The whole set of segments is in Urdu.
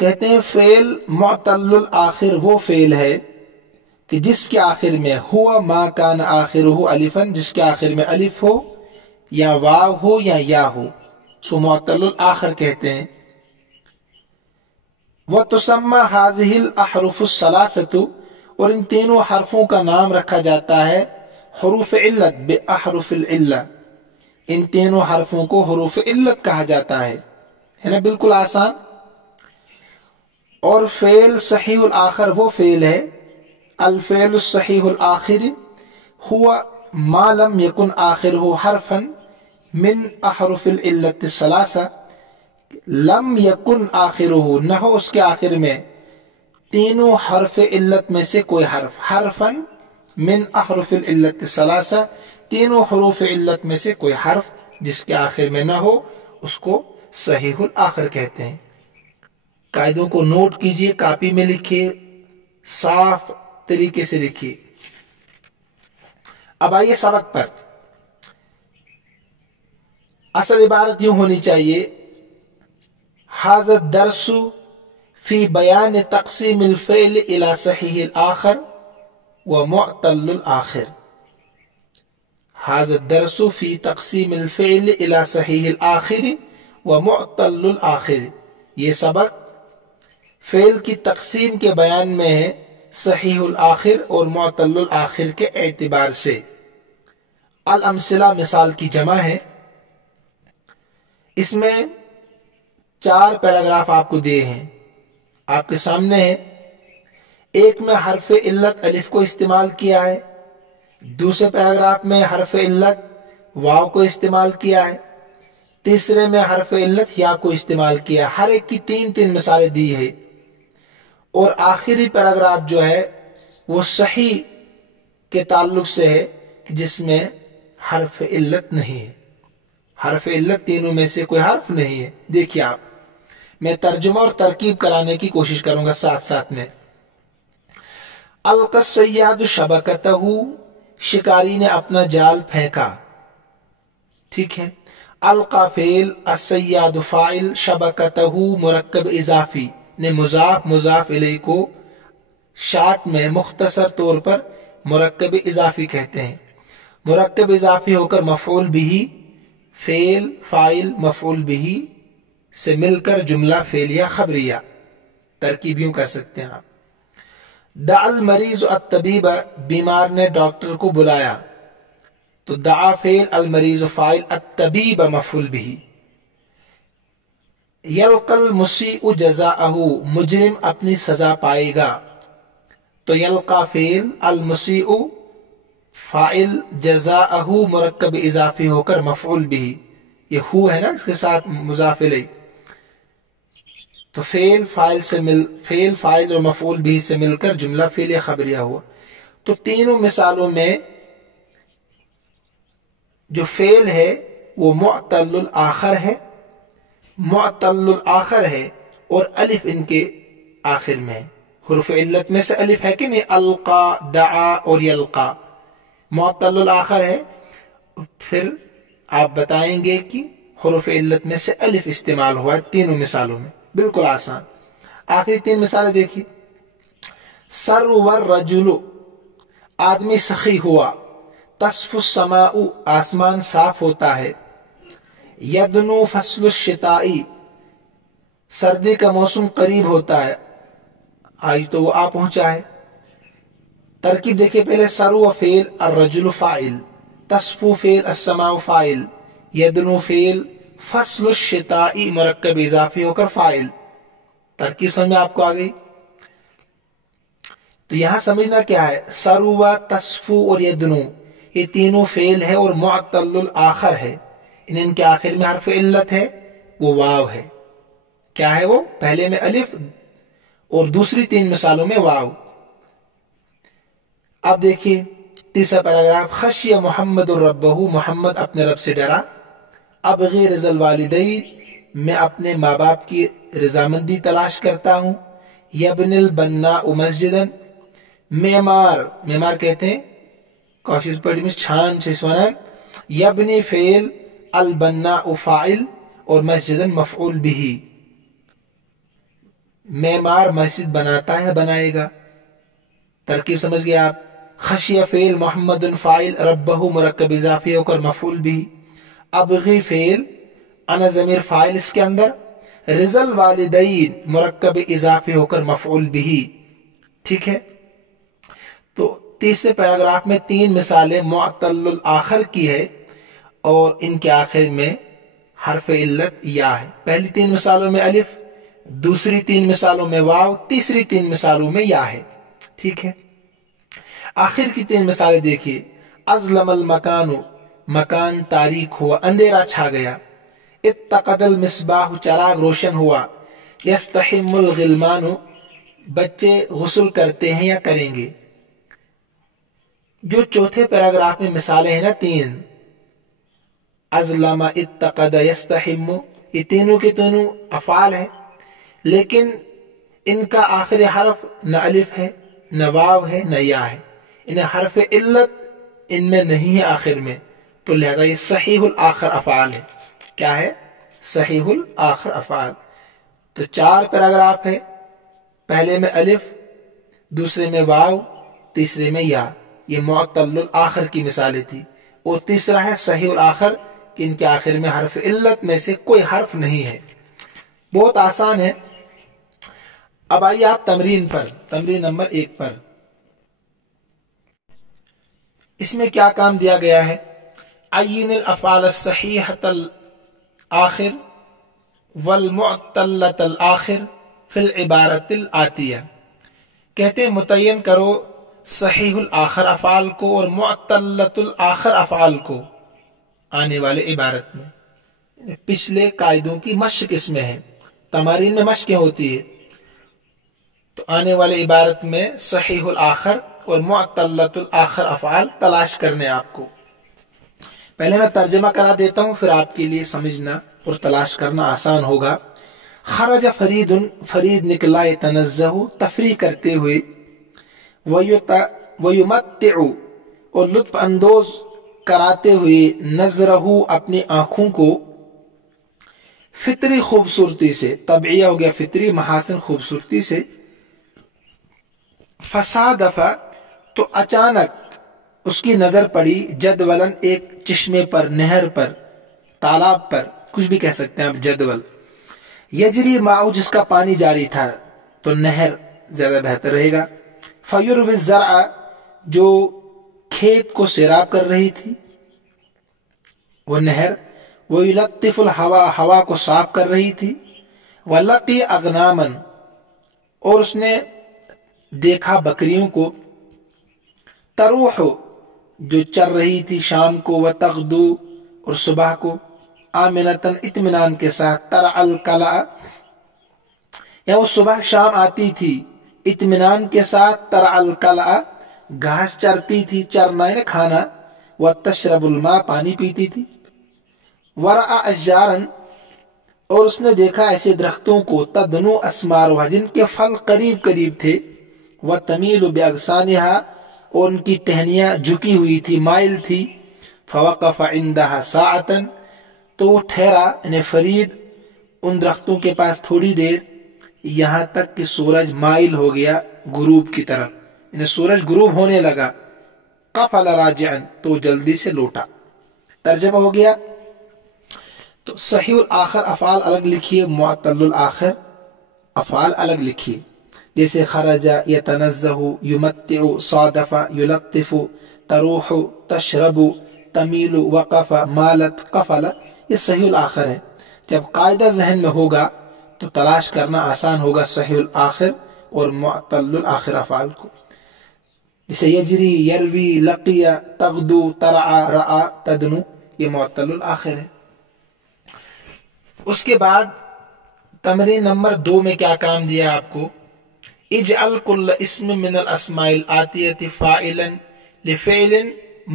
کہتے ہیں فعل معتل آخر وہ فعل ہے کہ جس کے آخر میں ہوا ما کان آخرہ الفن، جس کے آخر میں الف ہو یا واو ہو یا ہو، سو معتل آخر کہتے ہیں۔ وَتُسَمَّى هَذِهِ الْأَحْرُفُ الثَّلَاثَةُ، اور ان تینوں حرفوں کا نام رکھا جاتا ہے حروف علت بِأَحْرُفِ الْعِلَّةِ، ان تینوں حرفوں کو حروف علت کہا جاتا ہے نا، بالکل آسان۔ اور فعل صحیح الآخر وہ فعل ہے، الفعل الصحیح الآخر هو ما لم يكن آخره حرفا من احرف العلت الثلاثہ، لم یکن آخرہ، نہ ہو اس کے آخر میں تینوں حرف علت میں سے کوئی حرف، حرفا من احرف العلت الثلاثہ، تینوں حروف علت میں سے کوئی حرف جس کے آخر میں نہ ہو اس کو صحیح الآخر کہتے ہیں۔ قاعدوں کو نوٹ کیجئے، کاپی میں لکھیے، صاف طریقے سے لکھیے۔ اب آئیے سبق پر۔ اصل عبارت یوں ہونی چاہیے، ھذا الدرس فی بیان تقسیم الفعل الى صحیح الآخر ومعتل الآخر، ھذا الدرس فی تقسیم الفعل الى صحیح الآخر ومعتل الآخر، یہ سبق فعل کی تقسیم کے بیان میں ہے صحیح الآخر اور معتل الآخر کے اعتبار سے۔ الامثلہ مثال کی جمع ہے، اس میں 4 پیراگراف آپ کو دیے ہیں، آپ کے سامنے ہے۔ ایک میں حرف علت الف کو استعمال کیا ہے، دوسرے پیراگراف میں حرف علت واو کو استعمال کیا ہے، تیسرے میں حرف علت یا کو استعمال کیا، ہر ایک کی 3 مثالیں دی ہے، اور آخری پیراگراف جو ہے وہ صحیح کے تعلق سے ہے جس میں حرف علت نہیں ہے، حرف علت تینوں میں سے کوئی حرف نہیں ہے۔ دیکھیے آپ، میں ترجمہ اور ترکیب کرانے کی کوشش کروں گا ساتھ ساتھ میں۔ القى الصياد شبكته، شکاری نے اپنا جال پھینکا، ٹھیک ہے۔ القى فعل، الصياد فاعل، شبكته مرکب اضافی نے مضاف الیہ کو شارٹ میں مختصر طور پر مرکب اضافی کہتے ہیں۔ مرکب اضافی ہو کر مفعول بھی، فعل فاعل مفعول بھی سے مل کر جملہ فعلیہ خبریہ، ترکیب یوں کر سکتے ہیں آپ۔ دعا المریض الطبیب، بیمار نے ڈاکٹر کو بلایا، تو دعا فعل، المریض فاعل، الطبیب مفعول بھی۔ یلقى المسیء جزاءہ، مجرم اپنی سزا پائے گا، تو یلقى فعل، المسیء فاعل، جزاءہ مرکب اضافی ہو کر مفعول بھی، یہ ہو ہے نا اس کے ساتھ مضاف الیہ، تو فعل فاعل اور مفعول بھی سے مل کر جملہ فعلیہ خبریہ ہوا۔ تو تینوں مثالوں میں جو فعل ہے وہ معتل الآخر ہے، معتل الآخر ہے، اور الف ان کے آخر میں، حروف علت میں سے الف ہے کہ نہیں، القا، دعا اور یلقا، معتل الآخر ہے۔ پھر آپ بتائیں گے کہ حروف علت میں سے الف استعمال ہوا ہے تینوں مثالوں میں، بالکل آسان۔ آخری 3 مثالیں دیکھیے۔ سرو الرجل، آدمی سخی ہوا، تصف السماء، آسمان صاف ہوتا ہے، یدنو فصل الشتاء، سردی کا موسم قریب ہوتا ہے، آج تو وہ آ پہنچا ہے۔ ترکیب دیکھیں پہلے، سرو فعل، الرجل فاعل، تصفو فعل، السماء فاعل، یدنو فعل، فصل الشتاء مرکب اضافی ہو کر فاعل۔ ترکیب سمجھ میں آپ کو آ گئی؟ تو یہاں سمجھنا کیا ہے، سرو، تصفو اور یدنو یہ تینوں فعل ہے اور معتل الآخر ہے، ان کے آخر میں حرف علت ہے، وہ واو ہے۔ کیا ہے وہ؟ پہلے میں الف اور دوسری 3 مثالوں میں واو۔ اب دیکھیے تیسرا پیراگراف، خشی محمد ربہ، محمد اپنے رب سے ڈرا، ابغی رضا الوالدین، میں اپنے ماں باپ کی رضامندی تلاش کرتا ہوں، یبنی البناء مسجدا، معمار کہتے ہیں کوشش پڑھی میں چھان چھسونن، یبنی فعل، البناء فاعل اور مسجدا مفعول بھی، معمار مسجد بناتا ہے، بنائے گا. ترکیب سمجھ گئے آپ. خشیہ فعل محمد فاعل ربہ مرکب اضافی ہو کر مفعول بھی. ابغی فعل انا ضمیر فاعل اس کے اندر، رضا الوالدین مرکب اضافی ہو کر مفعول بھی. ٹھیک ہے. تو تیسرے پیراگراف میں 3 مثالیں معطل الآخر کی ہے اور ان کے آخر میں حرف علت یا ہے. پہلی 3 مثالوں میں الف، دوسری 3 مثالوں میں واو، تیسری 3 مثالوں میں یا ہے. ٹھیک ہے. آخر کی 3 مثالیں دیکھیے. ازلم المکان، مکان تاریک ہوا، اندھیرا چھا گیا. اتقد المصباح، چراغ روشن ہوا. یستحم الغلمان، بچے غسل کرتے ہیں یا کریں گے. جو چوتھے پیراگراف میں مثالیں ہیں نا 3، ازلم، اتقد، یستحم، یہ تینوں کے تینوں افعال ہیں، لیکن ان کا آخری حرف نہ الف ہے، نہ واو ہے، نہ یا ہے. انہیں حرف علت ان میں نہیں ہے آخر میں، تو لہذا یہ صحیح الآخر افعال ہے. کیا ہے؟ صحیح الآخر افعال. تو 4 پیراگراف ہے، پہلے میں الف، دوسرے میں واو، تیسرے میں یا. یہ معطل الآخر کی مثالیں تھی. اور تیسرا ہے صحیح الآخر کہ ان کے آخر میں حرف علت میں سے کوئی حرف نہیں ہے. بہت آسان ہے. اب آئیے آپ تمرین پر، تمرین نمبر 1 پر. اس میں کیا کام دیا گیا ہے؟ عین الافعال الصحیحۃ الآخر والمعطلۃ الآخر فی العبارۃ الآتیہ. کہتے ہیں متعین کرو صحیح الآخر افعال کو اور معطلۃ الآخر افعال کو آنے والے عبارت میں. پچھلے قاعدوں کی مشق اس میں ہے، تمارین میں مشقیں ہوتی ہے. تو آنے والے عبارت میں صحیح الآخر اور معطلۃ الآخر افعال تلاش کرنے آپ کو. پہلے میں ترجمہ کرا دیتا ہوں، پھر آپ کے لیے سمجھنا اور تلاش کرنا آسان ہوگا. خرج فرید، فرید نکلا، یتنزہ، تفریح کرتے ہوئے، ویمتع، اور لطف اندوز کراتے ہوئے، نظرہ، اپنی آنکھوں کو، فطری خوبصورتی سے، طبعیہ ہو گیا فطری، محاسن خوبصورتی سے. فصادف، تو اچانک اس کی نظر پڑی، جدولن، ایک چشمے پر، نہر پر، تالاب پر، کچھ بھی کہہ سکتے ہیں آپ، جدول. یجری ماؤ، جس کا پانی جاری تھا، تو نہر زیادہ بہتر رہے گا. فیروی الزرع، جو کھیت کو سیراب کر رہی تھی وہ نہر. ویلطف الہوا، ہوا کو صاف کر رہی تھی. ولقی اغنامن، اور اس نے دیکھا بکریوں کو. تروح، جو چر رہی تھی شام کو. وتغدو، اور صبح کو. آمنتن، اطمینان کے ساتھ. ترع الکلأ، یا وہ صبح شام آتی تھی اطمینان کے ساتھ. ترع الکلأ، گھاس چرتی تھی، چرنا ہے کھانا. وتشرب الماء، پانی پیتی تھی. ورأى اشجارا، اور اس نے دیکھا ایسے درختوں کو. تدنو اسمارها، جن کے پھل قریب قریب تھے. وتمیل باغصانها، اور ان کی ٹہنیاں جھکی ہوئی تھی، مائل تھی. فوقف عندها ساعة، تو وہ ٹھہرا، یعنی فرید ان درختوں کے پاس تھوڑی دیر، یہاں تک کہ سورج مائل ہو گیا غروب کی طرف، یعنی سورج غروب ہونے لگا. قفل راجعا، تو جلدی سے لوٹا. ترجمہ ہو گیا. تو صحیح الآخر افعال الگ لکھیے، معطل الآخر افعال الگ لکھیے. جیسے خرج، یتنزہ، یمتع، صادف، یلطف، تروح، تشرب، تمیل، وقف، مالت، قفل، یہ صحیح الآخر ہے. جب قاعدہ ذہن میں ہوگا تو تلاش کرنا آسان ہوگا صحیح الآخر اور معطل الآخر افعال کو. جیسے یجری، یروی، لقی، تغدو، ترعى، رعى، تدنو، یہ معطل الآخر ہے. اس کے بعد تمرین نمبر 2 میں کیا کام دیا آپ کو؟ اجعل كل اسم من الاسماء الآتیة فاعلا لفعل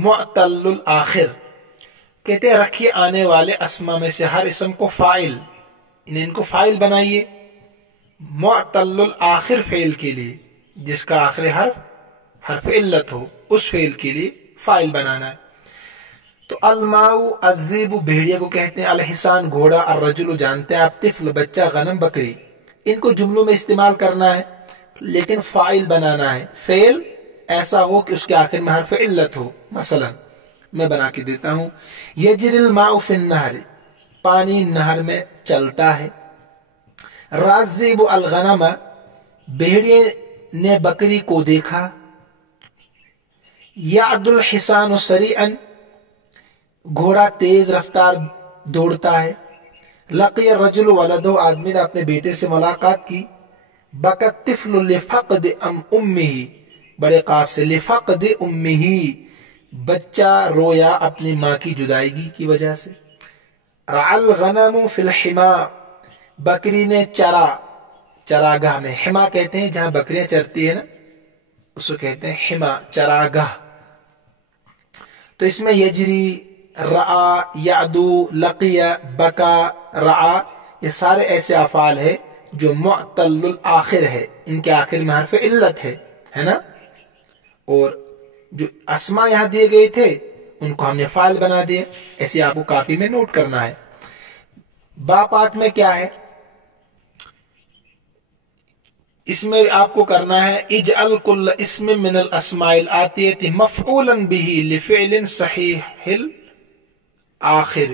معطل الآخر. کہتے ہیں رکھیے آنے والے اسما میں سے ہر اسم کو فاعل، ان کو فاعل بنائیے معطل الآخر فعل کے لیے، جس کا آخری حرف علت ہو، اس فعل کے لیے فاعل بنانا ہے. تو الماء، الذئب، بھیڑیا کو کہتے ہیں. الحصان، گھوڑا. الرجل، جانتے ہیں آپ، طفل، بچہ. غنم، بکری. ان کو جملوں میں استعمال کرنا ہے لیکن فاعل بنانا ہے، فعل ایسا ہو کہ اس کے آخر میں حرف علت ہو۔ مثلا میں بنا کے دیتا ہوں، یجری الماء فی النہر، پانی نہر میں چلتا ہے۔ راذیب الغنم، بھیڑیے نے بکری کو دیکھا۔ یعد الحصان سریعا، گھوڑا تیز رفتار دوڑتا ہے۔ لقی الرجل ولدہ، آدمی نے اپنے بیٹے سے ملاقات کی۔ بکى الطفل لفقد امہ، بڑے قاف سے، لفقد امہ، بچہ رویا اپنی ماں کی جدائیگی کی وجہ سے۔ رعى الغنم فی الحما، بکری نے چرا چراگاہ میں، حما کہتے ہیں جہاں بکریاں چرتی ہیں نا، اس کو کہتے ہیں حما، چراگاہ۔ تو اس میں یجری، رعا، یعدو، لقی، بکا، رعا، یہ سارے ایسے افعال ہے جو معتل الآخر ہے، ان کے آخر میں حرف علت ہے نا۔ اور جو اسما یہاں دیے گئے تھے ان کو ہم نے فاعل بنا دیا، ایسے آپ کو کاپی میں نوٹ کرنا ہے۔ با پارٹ میں کیا ہے، اس میں آپ کو کرنا ہے اجعل کل اسم من الاسماء الآتیہ مفعولا به لفعل صحیح الآخر،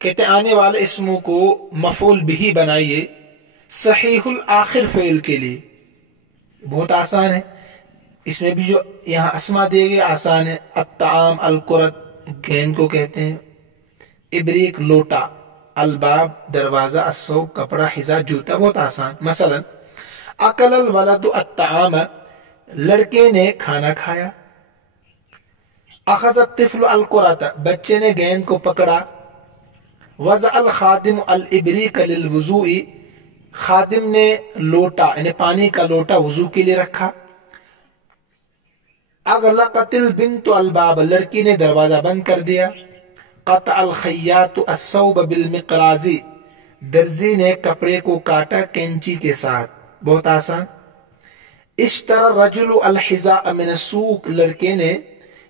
کہتے ہیں آنے والے اسموں کو مفعول به بنائیے صحیح الآخر فعل کے لیے۔ بہت آسان ہے، اس میں بھی جو یہاں اسما دیے گئے آسان ہے۔ الطعام، القرۃ، گیند کو کہتے ہیں۔ ابریق، لوٹا۔ الباب، دروازہ۔ الثوب، کپڑا۔ حذاء، جوتا۔ بہت آسان۔ مثلا اکل الولد الطعام، لڑکے نے کھانا کھایا۔ اخذ الطفل القرۃ، بچے نے گیند کو پکڑا۔ وضع الخادم الابریق للوضوء، خادم نے لوٹا یعنی پانی کا لوٹا وضو کے لیے رکھا۔ اغلقت البنت الباب، لڑکی نے دروازہ بند کر دیا۔ قطع الخیاط الثوب بالمقراض، درزی نے کپڑے کو کاٹا کینچی کے ساتھ۔ بہت آسان۔ اشترى الرجل الحذاء من السوق، لڑکے نے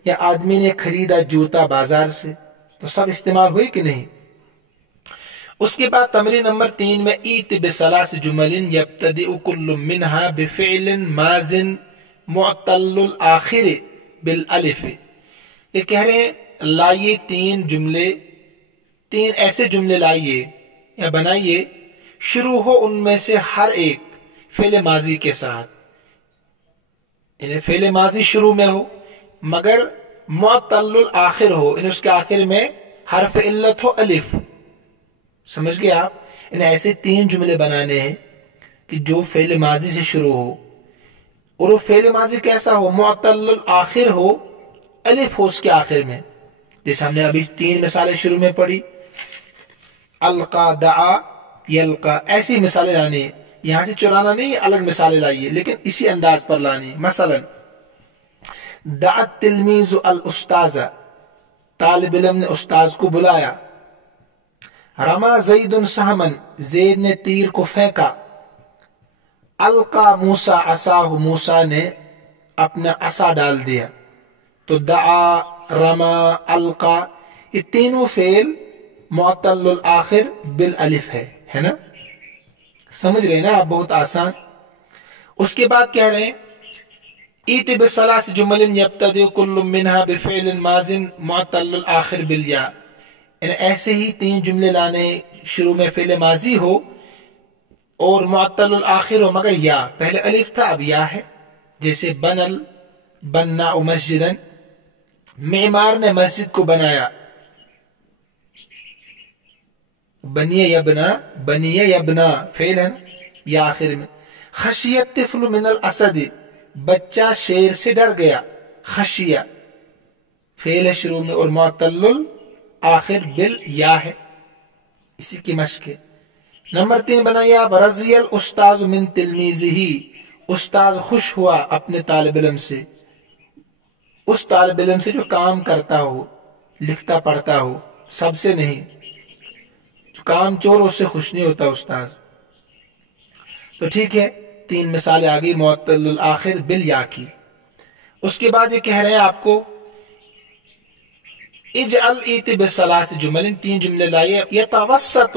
یا آدمی نے خریدا جوتا بازار سے۔ تو سب استعمال ہوئی کہ نہیں؟ اس کے بعد تمرین نمبر 3 میں ایت بثلاث جمل یبتدئ کل منها بفعل ماض معتل الآخر بالالف، یہ کہہ رہے ہیں لائیے 3 جملے، 3 ایسے جملے لائیے یا بنائیے شروع ہو ان میں سے ہر ایک فعل ماضی کے ساتھ، یعنی فعل ماضی شروع میں ہو مگر معتل الآخر ہو، یعنی اس کے آخر میں حرف علت ہو الف۔ سمجھ گئے آپ؟ یعنی ایسے 3 جملے بنانے ہیں کہ جو فعل ماضی سے شروع ہو، اور وہ فعل ماضی کیسا ہو؟ معتل الآخر ہو، الف ہو اس کے آخر میں۔ جیسے ہم نے ابھی 3 مثالیں شروع میں پڑھی، القا، دعا، یلقا، ایسی مثالیں لانی ہیں، یہاں سے چرانا نہیں، الگ مثالیں لائیے لیکن اسی انداز پر لانی۔ مثلا دعا التلمیذ الاستاذ، طالب علم نے استاذ کو بلایا۔ رما زید سہما، زید نے تیر کو پھینکا۔ القا موسیٰ عصاہ، موسیٰ نے اپنا عصا ڈال دیا۔ تو دعا، رما، القا، یہ تینوں فعل معتل الآخر بالالف ہے نا؟ سمجھ رہے نا آپ؟ بہت آسان۔ اس کے بعد کہہ رہے ہیں ایت بثلاث جمل یبتدئ کل منها بفعل ماض معتل الآخر بالیاء، یعنی ایسے ہی 3 جملے لانے شروع میں فعل ماضی ہو اور معتل الآخر ہو مگر یا، پہلے الف تھا اب یا ہے۔ جیسے بنل، بنا مسجدا، معمار نے مسجد کو بنایا۔ بنی یبنا، بنی یبنا فعل ہے نا، یا آخر میں۔ خشیت طفل من الاسد، بچہ شیر سے ڈر گیا۔ خشیہ فعل ہے شروع میں اور معتل آخر بال یا ہے، اسی کی مشق ہے۔ نمبر 3 بنائیے آپ، رضی الاستاذ من تلمیذہ، استاذ خوش ہوا اپنے طالب علم سے، اس طالب علم سے جو کام کرتا ہو، لکھتا پڑھتا ہو، سب سے نہیں، جو کام چور اس سے خوش نہیں ہوتا استاذ۔ تو ٹھیک ہے، 3 مثالیں آگئی معتل الآخر بالیا کی۔ اس کے بعد یہ کہہ رہے ہیں آپ کو اجعل ایت بثلاث جمل، 3 جملے لائیے۔ یتوسط،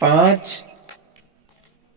5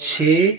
6,